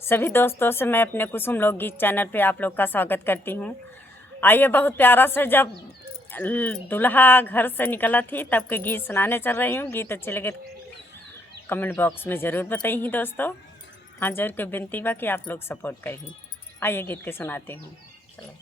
सभी दोस्तों से मैं अपने कुसुम लोकगीत चैनल पे आप लोग का स्वागत करती हूँ। आइए, बहुत प्यारा से जब दूल्हा घर से निकला थी तब के गीत सुनाने चल रही हूँ। गीत अच्छे लगे कमेंट बॉक्स में ज़रूर बताइए दोस्तों। हाँ, जरूर के विनती बा कि आप लोग सपोर्ट करिए। आइए गीत के सुनाती हूँ। चलो।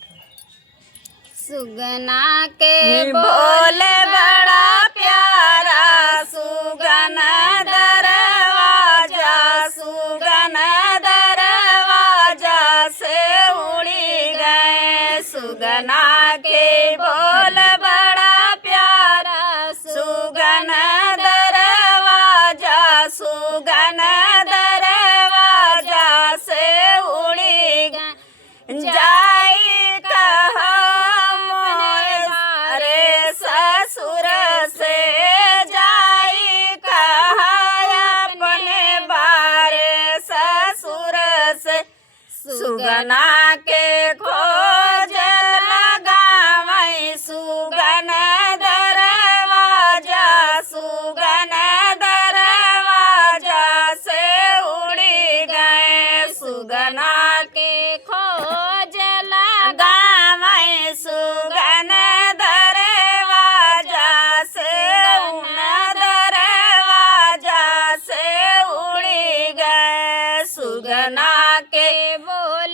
सुगना के बोले बड़ा प्यारा सुगना दरवाजा, सुगना दरवाजा से उड़ी गए। सुगना के बोल बड़ा प्यारा सुगना दरवाजा, सुगना दरवाजा से उड़ी गए। जाई कहा अरे ससुर से, जाई कहा अपने बारे ससुर से। सुगना के खोज लगावई, सुगन दरवाजा, सुगन दरवाजा से उड़ी गए। सुगना के खोज लगावई, सुगन दरवाजा से, उन दरवाजा से उड़ी गए। सुगना के बोल